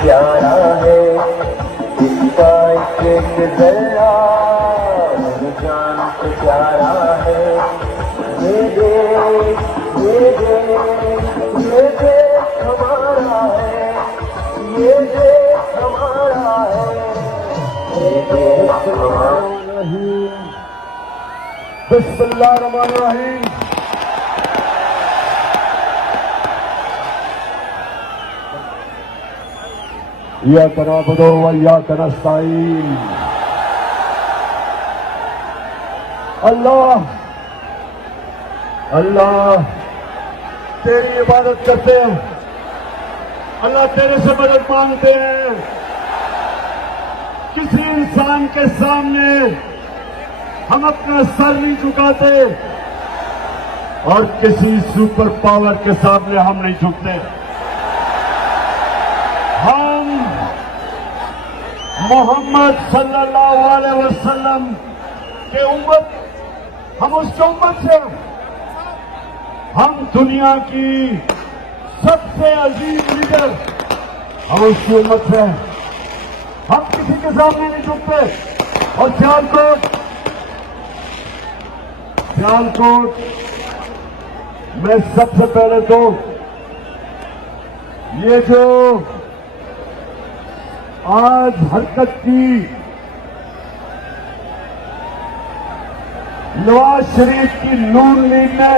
प्यारा है इसका एक जरा जान से प्यारा है ये देश हमारा है ये देश हमारा है ये देश हमारा है। बिस्मिल्लाहिर्रहमानिर्रहीम। इय्याका नअबुदु व इय्याका नस्तईन। अल्लाह अल्लाह तेरी इबादत करते हैं, अल्लाह तेरे से मदद मांगते हैं। किसी इंसान के सामने हम अपना सर नहीं झुकाते और किसी सुपर पावर के सामने हम नहीं झुकते। हम मोहम्मद सल्लल्लाहु अलैहि वसल्लम के उम्मत, हम उसके उम्मत से, हम दुनिया की सबसे अजीज लीडर, हम उसकी उम्मत से, हम किसी के सामने नहीं झुकते। और सियालकोट में सबसे पहले तो ये जो आज हरकत की नवाज शरीफ की नून लीग ने